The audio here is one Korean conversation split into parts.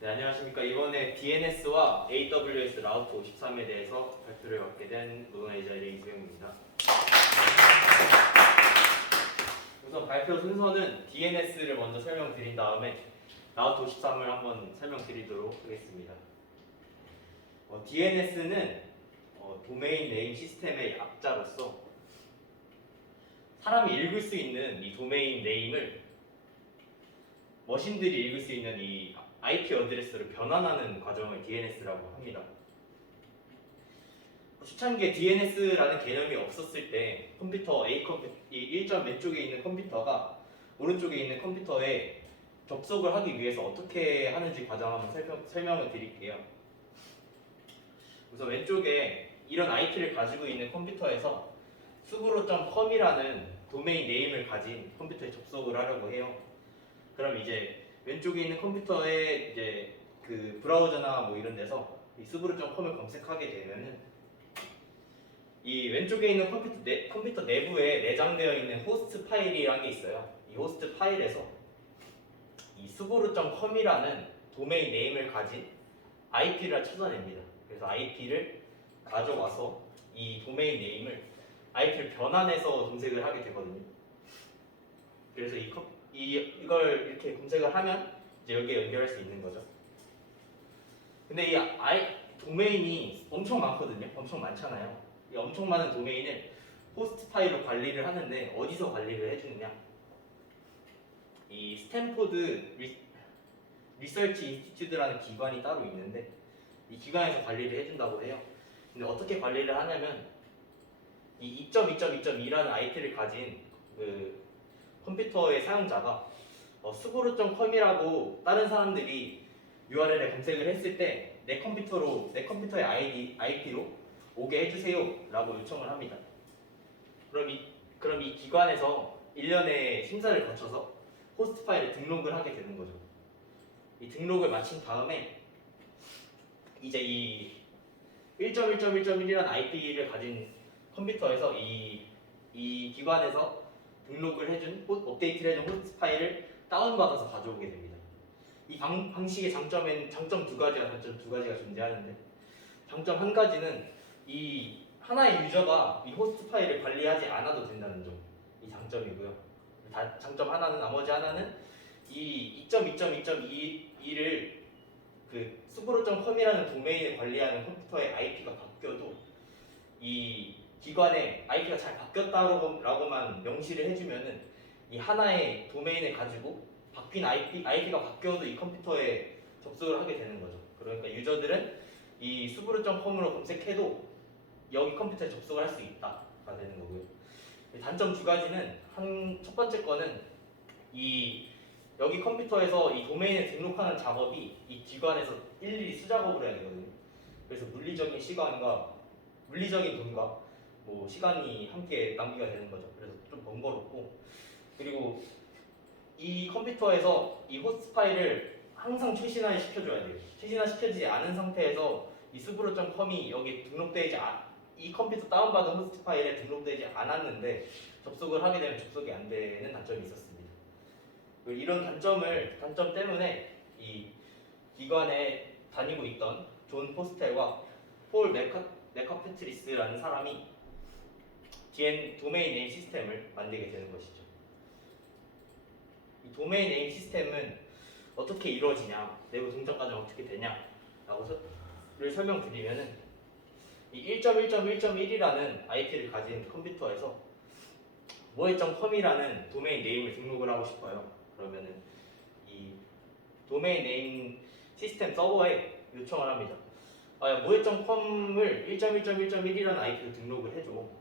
네, 안녕하십니까. 이번에 DNS와 AWS 라우터 53에 대해서 발표를 맡게 된 노나이자의 이수영입니다. 우선 발표 순서는 DNS를 먼저 설명드린 다음에 라우터 53을 한번 설명드리도록 하겠습니다. DNS는 도메인 네임 시스템의 약자로서 사람이 읽을 수 있는 이 도메인 네임을 머신들이 읽을 수 있는 이 IP 어드레스로 변환하는 과정을 DNS라고 합니다. 초창기에 DNS라는 개념이 없었을 때 컴퓨터 이 일점 왼쪽에 있는 컴퓨터가 오른쪽에 있는 컴퓨터에 접속을 하기 위해서 어떻게 하는지 과정 한번 설명을 드릴게요. 우선 왼쪽에 이런 IP를 가지고 있는 컴퓨터에서 수브로.com이라는 도메인 네임을 가진 컴퓨터에 접속을 하려고 해요. 그럼 이제 왼쪽에 있는 컴퓨터에 이제 그 브라우저나 뭐 이런 데서 이 수브로.com을 검색하게 되면은 이 왼쪽에 있는 컴퓨터 내부에 내장되어 있는 호스트 파일이라는 게 있어요. 이 호스트 파일에서 이 수브로.com이라는 도메인 네임을 가진 IP를 찾아냅니다. 그래서 IP를 가져와서 이 도메인 네임을 IP를 변환해서 검색을 하게 되거든요. 그래서 이걸 이렇게 검색을 하면 이제 여기에 연결할 수 있는 거죠. 근데 이 도메인이 엄청 많거든요. 엄청 많잖아요. 이 엄청 많은 도메인을 호스트 파일로 관리를 하는데 어디서 관리를 해주느냐? 이 스탠포드 리서치 인스티튜트라는 기관이 따로 있는데 이 기관에서 관리를 해준다고 해요. 근데 어떻게 관리를 하냐면 이 2.2.2.2라는 IP를 가진 그 컴퓨터의 사용자가 수브로.com이라고 다른 사람들이 URL에 검색을 했을 때 내 컴퓨터의 IP로 오게 해주세요라고 요청을 합니다. 그럼 이 기관에서 1년의 심사를 거쳐서 호스트 파일에 등록을 하게 되는 거죠. 이 등록을 마친 다음에 이제 이 1.1.1.1이라는 IP를 가진 컴퓨터에서 이 기관에서 등록을 해준 업데이트를 해준 호스트 파일을 다운받아서 가져오게 됩니다. 이 방식의 장점 두 가지가 존재하는데 장점 한 가지는 이 하나의 유저가 이 호스트 파일을 관리하지 않아도 된다는 점, 이 장점이고요. 장점 하나는 나머지 하나는 이 2.2.2.2를 그 수브로.com이라는 도메인을 관리하는 컴퓨터의 IP가 바뀌어도 이 기관의 IP가 잘 바뀌었다라고만 명시를 해주면은 이 하나의 도메인을 가지고 바뀐 IP가 바뀌어도 이 컴퓨터에 접속을 하게 되는 거죠. 그러니까 유저들은 이 수브로.com으로 검색해도 여기 컴퓨터에 접속을 할 수 있다가 되는 거고요. 단점 두 가지는 첫 번째 거는 여기 컴퓨터에서 이 도메인을 등록하는 작업이 이 기관에서 일일이 수작업을 해야 되거든요. 그래서 물리적인 시간과 물리적인 돈과 뭐 시간이 함께 낭비가 되는 거죠. 그래서 좀 번거롭고, 그리고 이 컴퓨터에서 이 호스트 파일을 항상 최신화 시켜줘야 돼요. 최신화 시켜지지 않은 상태에서 이 수브로.com이 여기 이 컴퓨터 다운받은 호스트 파일에 등록되지 않았는데 접속을 하게 되면 접속이 안 되는 단점이 있었습니다. 이런 단점 때문에 이 기관에 다니고 있던 존 포스텔과 폴 메카페트리스라는 사람이 도메인 네임 시스템을 만들게 되는 것이죠. 이 도메인 네임 시스템은 어떻게 이루어지냐, 내부 동작 과정 어떻게 되냐를 설명드리면은 이 1.1.1.1이라는 IP를 가진 컴퓨터에서 뭐해.com이라는 도메인 네임을 등록을 하고 싶어요. 그러면은 이 도메인 네임 시스템 서버에 요청을 합니다. 뭐해.com을 1.1.1.1이라는 IP로 등록을 해줘.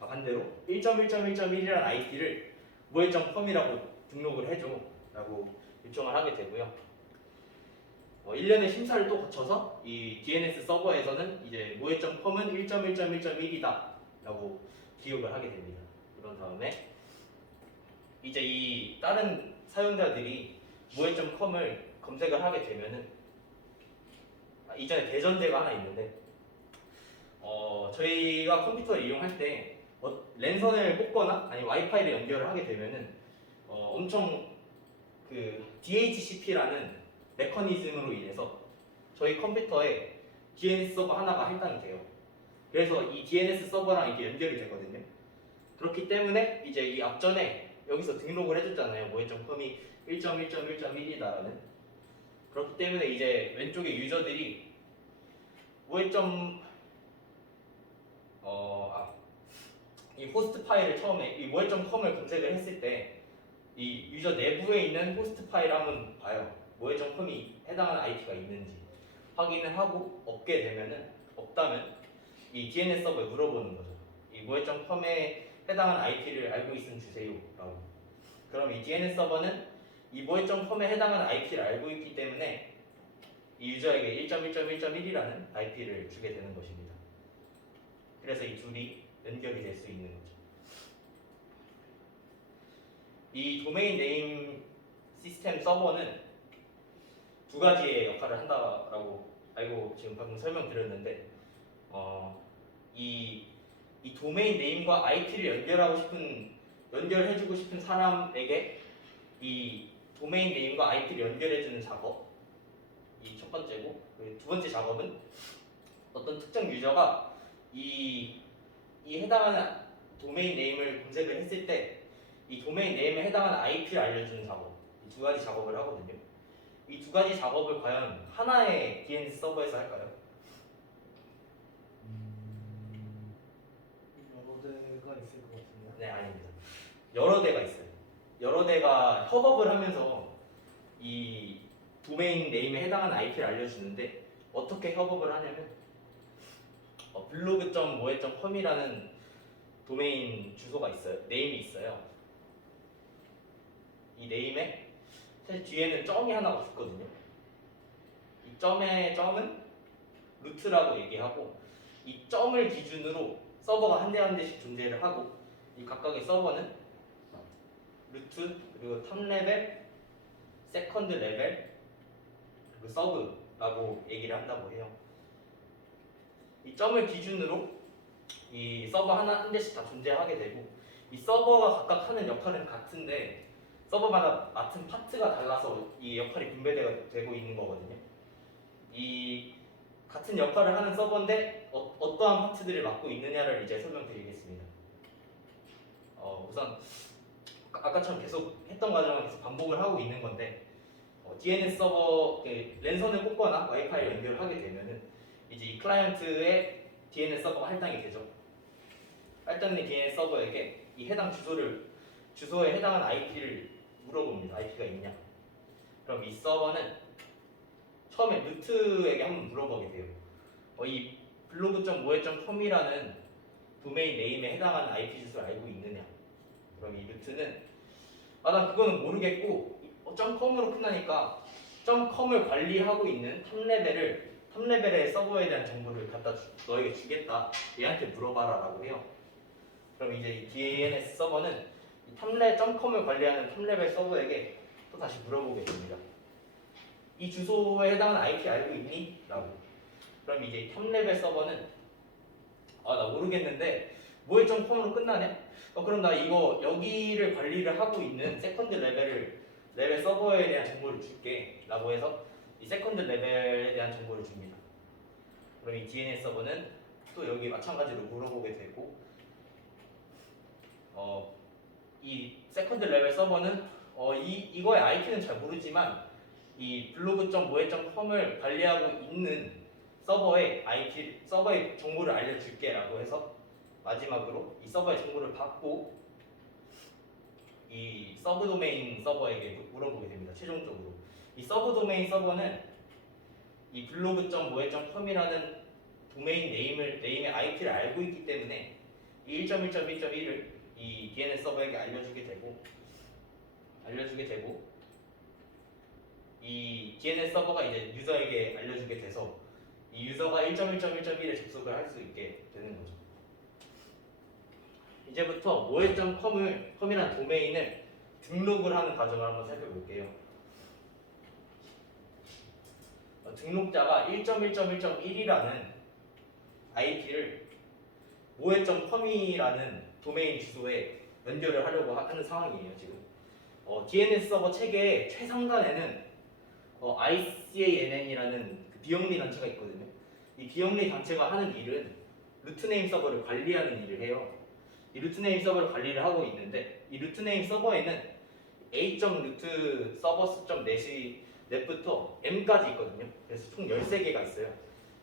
반대로 1.1.1.1이라는 IP를 뭐해.com이라고 등록을 해줘 라고 요청을 하게 되고요. 1년의 심사를 또 거쳐서 이 DNS 서버에서는 이제 뭐해.com은 1.1.1.1이다 라고 기억을 하게 됩니다. 그런 다음에 이제 이 다른 사용자들이 뭐해.com을 검색을 하게 되면은 이전에 대전제가 하나 있는데 저희가 컴퓨터를 이용할 때 랜선을 뽑거나 아니면 와이파이를 연결을 하게 되면은 엄청 그 DHCP라는 메커니즘으로 인해서 저희 컴퓨터에 DNS 서버 하나가 할당이 돼요. 그래서 이 DNS 서버랑 이게 연결이 되거든요. 그렇기 때문에 이제 이 앞전에 여기서 등록을 해줬잖아요. 모해.com이 1.1.1.1이다라는. 그렇기 때문에 이제 왼쪽에 유저들이 모해. 이 호스트 파일을 처음에 이 모해.com을 검색을 했을 때 이 유저 내부에 있는 호스트 파일 한번 봐요. 모해.com이 해당하는 IP가 있는지 확인을 하고 없다면 이 DNS 서버에 물어보는 거죠. 이 모해.com에 해당하는 IP를 알고 있으면 주세요라고. 그럼 이 DNS 서버는 이 모해.com에 해당하는 IP를 알고 있기 때문에 이 유저에게 1.1.1.1이라는 IP를 주게 되는 것입니다. 그래서 이 둘이 연결이 될 수 있는 거죠. 이 도메인 네임 시스템 서버는 두 가지의 역할을 한다라고 알고 지금 방금 설명드렸는데 이 도메인 네임과 IP를 연결해주고 싶은 사람에게 이 도메인 네임과 IP를 연결해주는 작업이 첫 번째고, 두 번째 작업은 어떤 특정 유저가 이 해당하는 도메인 네임을 검색을 했을 때 이 도메인 네임에 해당하는 IP를 알려주는 작업, 이 두 가지 작업을 하거든요. 이 두 가지 작업을 과연 하나의 DNS 서버에서 할까요? 여러 대가 있을 것 같은데. 네, 아닙니다. 여러 대가 있어요. 여러 대가 협업을 하면서 이 도메인 네임에 해당하는 IP를 알려주는데 어떻게 협업을 하냐면 블로그.모해.com이라는 도메인 주소가 있어요. 네임이 있어요. 이 네임에 사실 뒤에는 점이 하나가 붙거든요. 이 점은 루트라고 얘기하고 이 점을 기준으로 서버가 한 대 한 대씩 존재를 하고 이 각각의 서버는 루트 그리고 탑 레벨, 세컨드 레벨 그리고 서브라고 얘기를 한다고 해요. 이 점을 기준으로 이 서버 한 대씩 다 존재하게 되고 이 서버가 각각 하는 역할은 같은데 서버마다 맡은 파트가 달라서 이 역할이 분배되고 있는 거거든요. 이 같은 역할을 하는 서버인데 어떠한 파트들을 맡고 있느냐를 이제 설명드리겠습니다. 우선 아까처럼 계속 했던 과정을 계속 반복을 하고 있는 건데 DNS 서버 랜선을 꽂거나 와이파이를 연결하게 되면은 이제 이 클라이언트의 DNS 서버가 할당이 되죠. 할당된 DNS 서버에게 이 해당 주소에 해당하는 IP를 물어봅니다. IP가 있냐? 그럼 이 서버는 처음에 루트에게 한번 물어보게 돼요. 이 블로그.모해.com이라는 도메인 네임에 해당하는 IP 주소를 알고 있느냐? 그럼 이 루트는 난 그거는 모르겠고 .com으로 끝나니까 .com을 관리하고 있는 탑레벨의 서버에 대한 정보를 너에게 주겠다. 얘한테 물어봐라라고 해요. 그럼 이제 이 DNS 서버는 .com을 관리하는 탑레벨 서버에게 또 다시 물어보게 됩니다. 이 주소에 해당하는 IP 알고 있니? 라고. 그럼 이제 탑레벨 서버는 나 모르겠는데 모해.com으로 끝나네? 그럼 나 이거 여기를 관리를 하고 있는 세컨드 레벨 서버에 대한 정보를 줄게 라고 해서 이 세컨드 레벨에 대한 정보를 줍니다. 그럼 이 DNS 서버는 또 여기 마찬가지로 물어보게 되고 이 세컨드 레벨 서버는 이거의 IP는 잘 모르지만 이 블로그.모해.com을 관리하고 있는 서버의 정보를 알려줄게 라고 해서 마지막으로 이 서버의 정보를 받고 이 서브 도메인 서버에게 물어보게 됩니다. 최종적으로 이 서브 도메인 서버는 이 블로그.모해.com이라는 도메인 네임의 IP를 알고 있기 때문에 이 1.1.1.1을 이 DNS 서버에게 알려주게 되고 이 DNS 서버가 이제 유저에게 알려주게 돼서 이 유저가 1.1.1.1에 접속을 할 수 있게 되는 거죠. 이제부터 모해.com이라는 도메인을 등록을 하는 과정을 한번 살펴볼게요. 등록자가 1.1.1.1이라는 IP를 모해.com이라는 도메인 주소에 연결을 하려고 하는 상황이에요. 지금 DNS 서버 체계의 최상단에는 ICANN이라는 그 비영리 단체가 있거든요. 이 비영리 단체가 하는 일은 루트네임 서버를 관리하는 일을 해요. 이 루트네임 서버를 관리를 하고 있는데 이 루트네임 서버에는 a.root servers.net이 넷부터 m까지 있거든요. 그래서 총 13개가 있어요.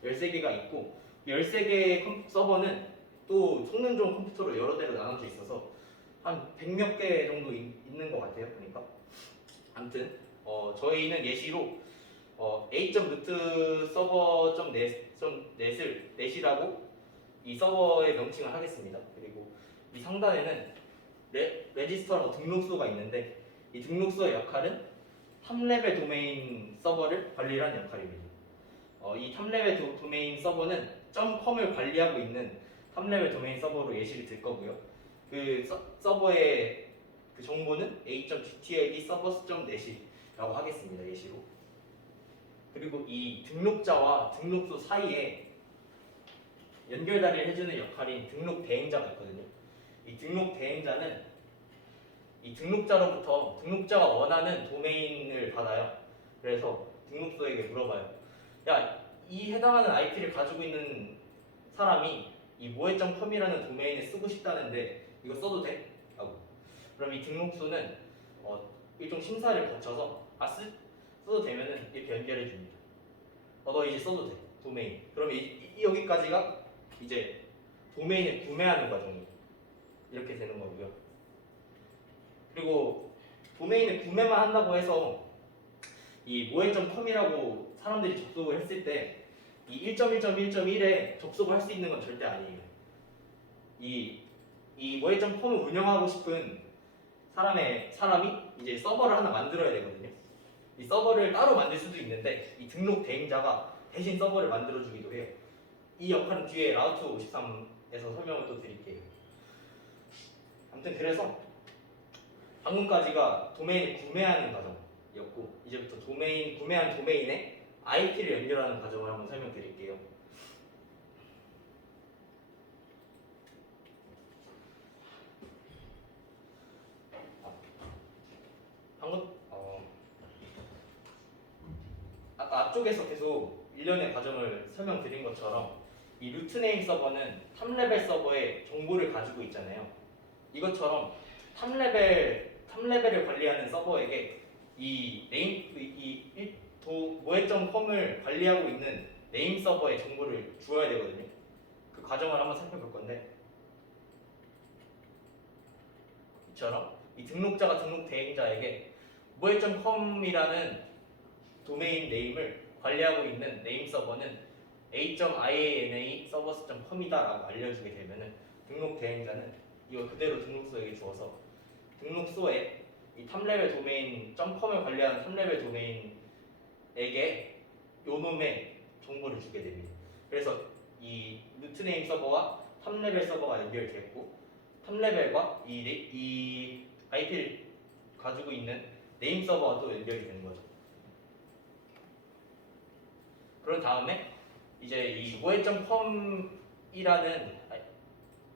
13개가 있고 13개의 서버는 또 성능 좋은 컴퓨터로 여러 대로 나눠져 있어서 한 100몇 개 정도 있는 것 같아요. 그러니까 아무튼 저희는 예시로 a.root server.net을 net이라고 이 서버의 명칭을 하겠습니다. 그리고 이 상단에는 레지스터라고 등록소가 있는데 이 등록소의 역할은 탑레벨 도메인 서버를 관리하는 역할입니다. 이 탑레벨 도메인 서버는 .com을 관리하고 있는 탑레벨 도메인 서버로 예시를 들 거고요. 그 서버의 그 정보는 a.gtld servers.net이라고 하겠습니다. 예시로. 그리고 이 등록자와 등록소 사이에 연결다리를 해주는 역할인 등록 대행자가 있거든요. 이 등록 대행자는 이 등록자로부터 등록자가 원하는 도메인을 받아요. 그래서 등록소에게 물어봐요. 야, 이 해당하는 IP를 가지고 있는 사람이 이 moe.com이라는 도메인을 쓰고 싶다는데 이거 써도 돼? 라고. 그럼 이 등록소는 일종 심사를 거쳐서 써도 되면은 이렇게 연결해 줍니다. 너 이제 써도 돼. 도메인. 그럼 여기까지가 이제 도메인을 구매하는 과정이 이렇게 되는 거고요. 그리고 도메인을 구매만 한다고 해서 이 moe.com이라고 사람들이 접속을 했을 때 이 1.1.1.1에 접속을 할 수 있는 건 절대 아니에요. 이 moe.com을 운영하고 싶은 사람이 이제 서버를 하나 만들어야 되거든요. 이 서버를 따로 만들 수도 있는데 이 등록 대행자가 대신 서버를 만들어주기도 해요. 이 역할은 뒤에 라우트 53에서 설명을 또 드릴게요. 아무튼 그래서 방금까지가 도메인을 구매하는 과정이었고 이제부터 구매한 도메인에 IP를 연결하는 과정을 한번 설명드릴게요. 방금 아까 앞쪽에서 계속 일련의 과정을 설명드린 것처럼 이 루트네임 서버는 탑레벨 서버의 정보를 가지고 있잖아요. 이것처럼 탑레벨을 관리하는 서버에게 moe.com을 관리하고 있는 네임 서버의 정보를 주어야 되거든요. 그 과정을 한번 살펴볼 건데 이처럼 이 등록자가 등록 대행자에게 moe.com이라는 도메인 네임을 관리하고 있는 네임 서버는 a.iana servers.com이다라고 알려주게 되면은 등록 대행자는 이거 그대로 등록소에게 주어서 등록소에 이 탑레벨 도메인 .com을 관리하는 탑레벨 도메인에게 요놈의 정보를 주게 됩니다. 그래서 이 루트네임 서버와 탑레벨 서버가 연결됐고 탑레벨과 이 IP를 가지고 있는 네임 서버가 또 연결이 되는 거죠. 그런 다음에 이제 이 moe.com이라는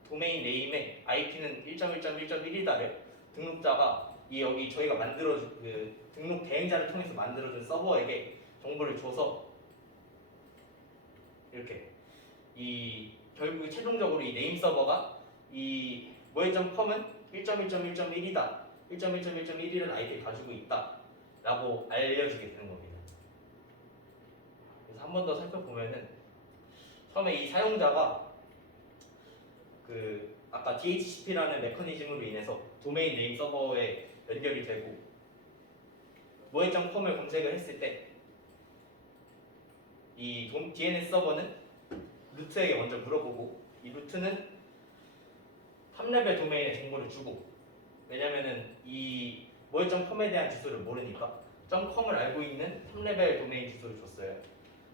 도메인 네임의 IP는 1.1.1.1이다를 등록자가 여기 저희가 만들어준 그 등록 대행자를 통해서 만들어준 서버에게 정보를 줘서 이렇게 결국 최종적으로 이 네임 서버가 이 moe.com은 1.1.1.1이다 1.1.1.1이라는 IP를 가지고 있다 라고 알려주게 되는 겁니다. 그래서 한 번 더 살펴보면은 처음에 이 사용자가 그 아까 DHCP라는 메커니즘으로 인해서 도메인 네임 서버에 연결이 되고 moe.com을 검색을 했을 때 이 DNS 서버는 루트에게 먼저 물어보고 이 루트는 탑레벨 도메인의 정보를 주고 왜냐면은 이 moe.com에 대한 주소를 모르니까 .com을 알고 있는 탑레벨 도메인 주소를 줬어요.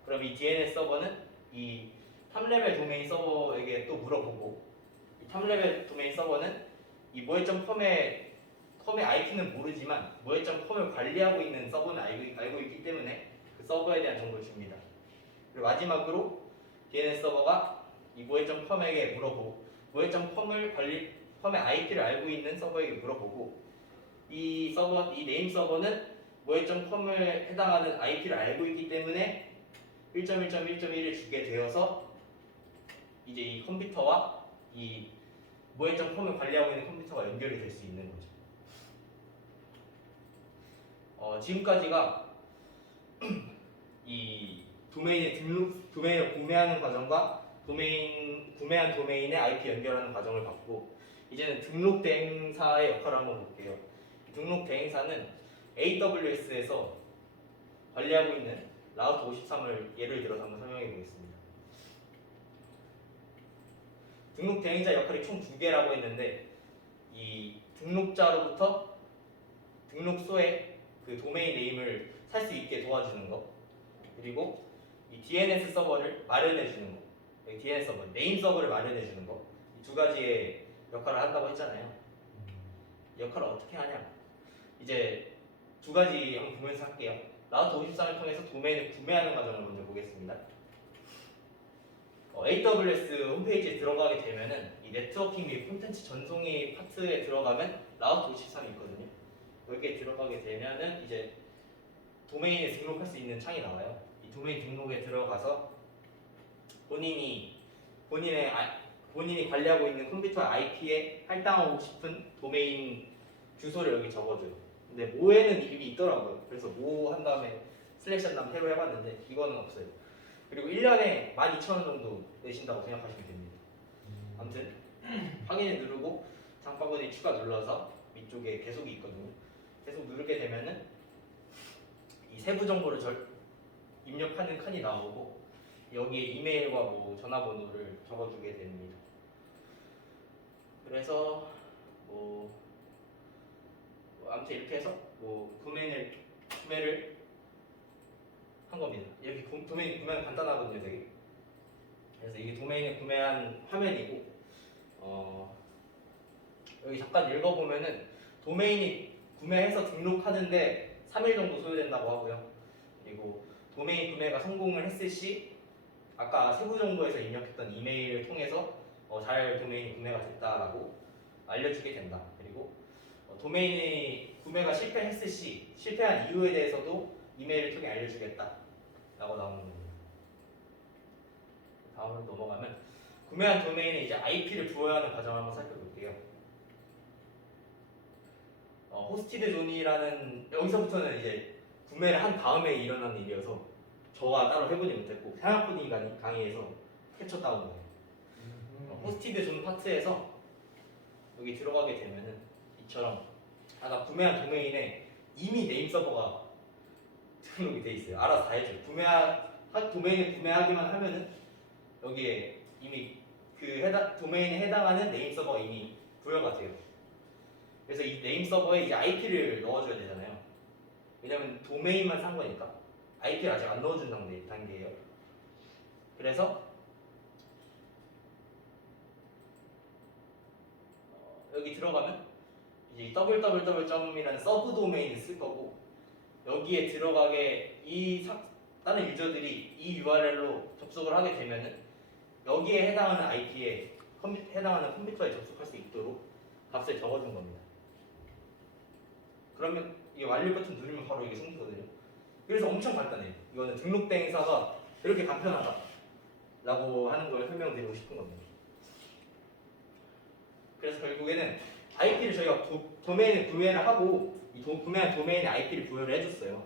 그럼 이 DNS 서버는 이 탑레벨 도메인 서버에게 또 물어보고 이 탑레벨 도메인 서버는 이 moe.com의 IP는 모르지만 moe.com을 관리하고 있는 서버는 알고 있기 때문에 그 서버에 대한 정보를 줍니다. 그리고 마지막으로 DNS 서버가 이 moe.com에게 물어보고 moe.com의 IP를 알고 있는 서버에게 물어보고 이 네임 서버는 뭐에.com을 해당하는 IP를 알고 있기 때문에 1.1.1.1을 주게 되어서 이제 이 컴퓨터와 이 뭐에.com을 관리하고 있는 컴퓨터가 연결이 될 수 있는 거죠. 지금까지가 이 도메인을 구매하는 과정과 구매한 도메인에 IP 연결하는 과정을 봤고, 이제는 등록 대행사의 역할을 한번 볼게요. 등록 대행사는 AWS에서 관리하고 있는 라우터 53을 예를 들어서 한번 설명해 보겠습니다. 등록 대행자 역할이 총 2개라고 했는데, 이 등록자로부터 등록소에 그 도메인 네임을 살 수 있게 도와주는 거, 그리고 이 DNS 서버를 마련해 주는 거, DNS 서버, 네임 서버를 마련해 주는 거, 이 2가지의 역할을 한다고 했잖아요. 이 역할을 어떻게 하냐? 이제 2가지 한번 보면서 할게요. 라우터 53을 통해서 도메인을 구매하는 과정을 먼저 보겠습니다. AWS 홈페이지에 들어가게 되면은 이 네트워킹 및 콘텐츠 전송이 파트에 들어가면 라우터 53이 있거든요. 여기에 들어가게 되면은 이제 도메인에 등록할 수 있는 창이 나와요. 이 도메인 등록에 들어가서 본인이 관리하고 있는 컴퓨터 IP에 할당하고 싶은 도메인 주소를 여기 적어줘요. 근데 모에는 이미 있더라고요. 그래서 모 한 다음에 슬래시 한 다음에 새로 해봤는데 이거는 없어요. 그리고 1년에 12,000원 정도 내신다고 생각하시면 됩니다. 아무튼 확인을 누르고 장바구니 추가 눌러서 위쪽에 계속이 있거든요. 계속 누르게 되면은 이 세부 정보를 입력하는 칸이 나오고 여기에 이메일과 뭐 전화번호를 적어주게 됩니다. 그래서 아무튼 이렇게 해서 구매를 한 겁니다. 여기 도메인 구매는 간단하거든요, 되게. 그래서 이게 도메인을 구매한 화면이고, 여기 잠깐 읽어보면은 도메인이 구매해서 등록하는데 3일 정도 소요된다고 하고요. 그리고 도메인 구매가 성공을 했을 시 아까 세부 정보에서 입력했던 이메일을 통해서 잘 도메인이 구매가 됐다라고 알려주게 된다. 그리고 도메인이 구매가 실패했을 시 실패한 이유에 대해서도 이메일을 통해 알려주겠다라고 나오는 겁니다. 다음으로 넘어가면 구매한 도메인에 이제 IP를 부여해야 하는 과정을 한번 살펴볼게요. 호스티드 존이라는 여기서부터는 이제 구매를 한 다음에 일어난 일이어서 저가 따로 해보지 못했고 사양 코딩 강의에서 캐쳤다고 해요. 호스티드 존 파트에서 여기 들어가게 되면은 이처럼 나 구매한 도메인에 이미 네임 서버가 등록이 돼 있어요. 알아서 다 해줘요. 도메인을 구매하기만 하면은 여기에 이미 도메인에 해당하는 네임 서버가 이미 부여가 돼요. 그래서 이 네임 서버에 이제 IP를 넣어줘야 되잖아요. 왜냐면 도메인만 산 거니까 IP를 아직 안 넣어준 단계예요. 그래서 여기 들어가면 이제 www.이라는 서브 도메인을 쓸 거고 여기에 들어가게 다른 유저들이 이 URL로 접속을 하게 되면은 여기에 해당하는 IP에 해당하는 컴퓨터에 접속할 수 있도록 값을 적어준 겁니다. 그러면 이 완료 버튼 누르면 바로 이게 생기거든요. 그래서 엄청 간단해요. 이거는 등록 대행사가 이렇게 간편하다라고 하는 걸 설명드리고 싶은 겁니다. 그래서 결국에는 IP를 저희가 도메인을 구매를 하고 구매한 도메인에 IP를 부여를 해줬어요.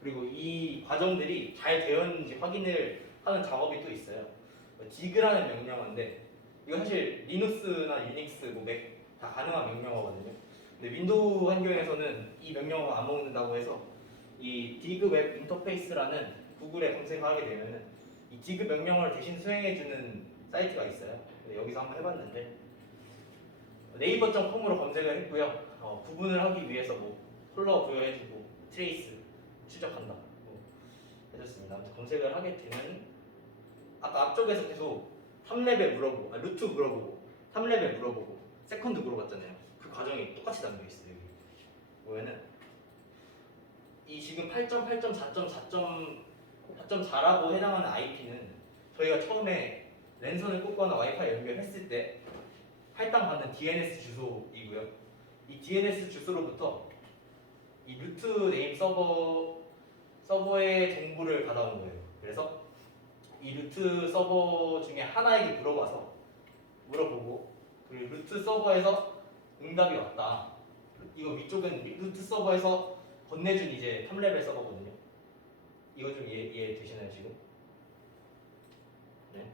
그리고 이 과정들이 잘 되었는지 확인을 하는 작업이 또 있어요. dig라는 명령어인데 이거 사실 리눅스나 유닉스, 맥 다 가능한 명령어거든요. 근데 윈도우 환경에서는 이 명령어가 안 먹는다고 해서 이 dig 웹 인터페이스라는 구글에 검색하게 되면은 이 dig 명령어를 대신 수행해주는 사이트가 있어요. 여기서 한번 해봤는데 네이버.com으로 검색을 했고요. 구분을 하기 위해서 폴러 부여해주고 트레이스 추적한다 해줬습니다. 아무튼 검색을 하게 되면 아까 앞쪽에서 계속 탑레벨 물어보고 루트 물어보고 탑레벨 물어보고 세컨드 물어봤잖아요. 그 과정이 똑같이 담겨있어요. 여기 보면은 이 지금 8.8.4.4.4라고 해당하는 IP는 저희가 처음에 랜선을 꽂거나 와이파이 연결했을 때 할당받는 DNS 주소이고요. 이 DNS 주소로부터 이 이 루트 네임 서버의 정보를 받아온 거예요. 그래서 이 루트 서버 중에 하나에게 물어보고 그리고 루트 서버에서 응답이 왔다. 이거 위쪽은 루트 서버에서 건네준 이제 탑레벨 서버거든요. 이거 좀 이해 되시나요 지금? 네.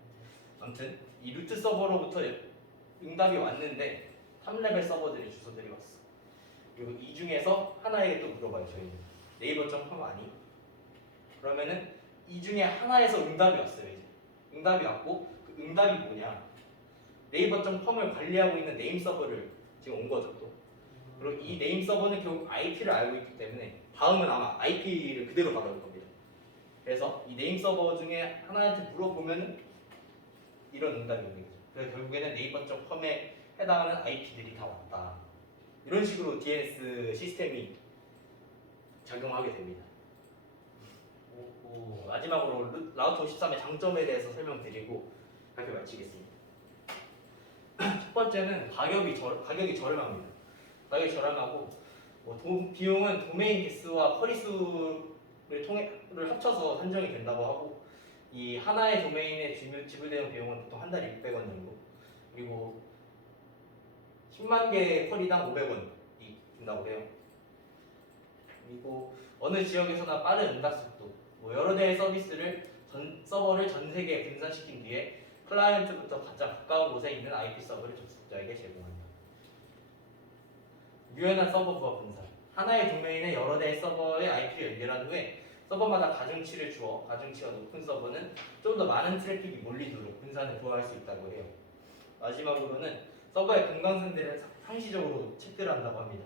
아무튼 이 루트 서버로부터 응답이 왔는데 탑레벨 서버들의 주소들이 왔어. 그리고 이 중에서 하나에게 또 물어봐요 저희는. 네이버.com 아니? 그러면은 이 중에 하나에서 응답이 왔어요 이제. 응답이 왔고 그 응답이 뭐냐? 네이버.com을 관리하고 있는 네임 서버를 지금 온 거죠 또. 그리고 이 네임 서버는 결국 IP를 알고 있기 때문에 다음은 아마 IP를 그대로 받아올 겁니다. 그래서 이 네임 서버 중에 하나한테 물어보면 이런 응답이 오는 거죠. 그래서 결국에는 네이버.com에 해당하는 IP들이 다 왔다. 이런 식으로 DNS 시스템이 작용하게 됩니다. 마지막으로 라우터 53의 장점에 대해서 설명드리고 발표 마치겠습니다. 첫 번째는 가격이 저렴합니다. 가격이 저렴하고 비용은 도메인 개수와 커리 수를 합쳐서 산정이 된다고 하고 이 하나의 도메인에 지불되는 비용은 보통 한 달에 600원 정도 그리고 10만 개의 커리당 500원이 든다고 해요. 그리고 어느 지역에서나 빠른 응답 속도 여러 대의 서버를 전 세계에 분산시킨 뒤에 클라이언트부터 가장 가까운 곳에 있는 IP 서버를 접속자에게 제공한다. 유연한 서버 부하 분산. 하나의 도메인에 여러 대의 서버의 IP를 연결한 후에 서버마다 가중치를 주어 가중치가 높은 서버는 좀 더 많은 트래픽이 몰리도록 분산을 부여할 수 있다고 해요. 마지막으로는 서버의 건강 상태를 상시적으로 체크를 한다고 합니다.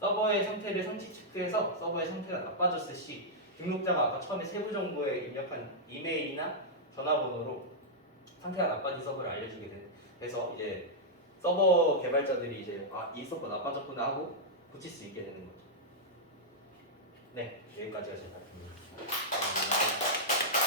서버의 상태를 상시 체크해서 서버의 상태가 나빠졌을 시 등록자가 아까 처음에 세부 정보에 입력한 이메일이나 전화번호로 상태가 나빠진 서버를 알려주게 돼서 이제 서버 개발자들이 이제 이 서버 나빠졌구나 하고 고칠 수 있게 되는 거죠. 네, 여기까지가 제 발표입니다.